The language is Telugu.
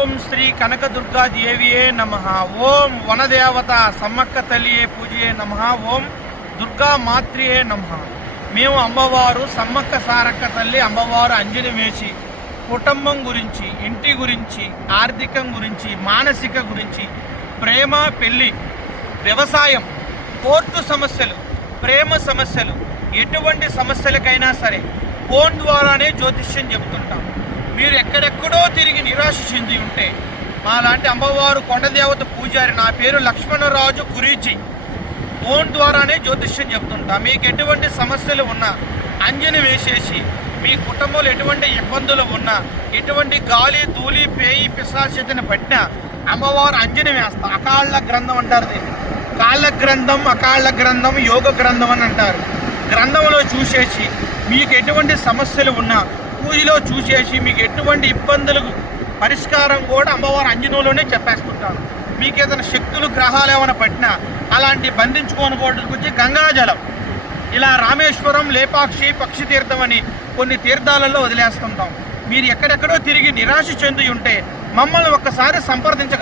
ఓం శ్రీ కనకదుర్గా దేవియే నమః. ఓం వనదేవత సమ్మక్క తల్లియే పూజయే నమః. ఓం దుర్గా మాత్రియే నమః. మేము అమ్మవారు సమ్మక్క సారక్క తల్లి అమ్మవారు అంజని వేసి కుటుంబం గురించి, ఇంటి గురించి, ఆర్థికం గురించి, మానసిక గురించి, ప్రేమ, పెళ్లి, వ్యవసాయం, కోర్టు సమస్యలు, ప్రేమ సమస్యలు, ఎటువంటి సమస్యలకైనా సరే ఫోన్ ద్వారానే జ్యోతిష్యం చెబుతుంటాం. మీరు ఎక్కడెక్కడో తిరిగి నిరాశ చెంది ఉంటే మాలాంటి అమ్మవారు కొండదేవత పూజారి, నా పేరు లక్ష్మణరాజు గురూజీ, ఫోన్ ద్వారానే జ్యోతిష్యం చెబుతుంటా. మీకు ఎటువంటి సమస్యలు ఉన్నా అంజని వేసేసి, మీ కుటుంబంలో ఎటువంటి ఇబ్బందులు ఉన్నా, ఎటువంటి గాలి ధూళి పేయి పిశాచిని పట్టినా అమ్మవారు అంజని వేస్తా. అకాళ్ళ గ్రంథం అంటారు దీన్ని. కాళ్ళ గ్రంథం, అకాళ్ళ గ్రంథం, యోగ గ్రంథం అని అంటారు. గ్రంథంలో చూసేసి మీకు ఎటువంటి సమస్యలు ఉన్నా పూజలో చూసేసి మీకు ఎటువంటి ఇబ్బందులకు పరిష్కారం కూడా అమ్మవారు అంజనంలోనే చెప్పేస్తుంటారు. మీకు ఏదైనా శక్తులు, గ్రహాలు ఏమైనా పట్టినా అలాంటి బంధించుకోనుకోవడానికి వచ్చి గంగాజలం, ఇలా రామేశ్వరం, లేపాక్షి, పక్షి తీర్థం అని కొన్ని తీర్థాలలో వదిలేస్తుంటాం. మీరు ఎక్కడెక్కడో తిరిగి నిరాశ చెంది ఉంటే మమ్మల్ని ఒక్కసారి సంప్రదించగలరు.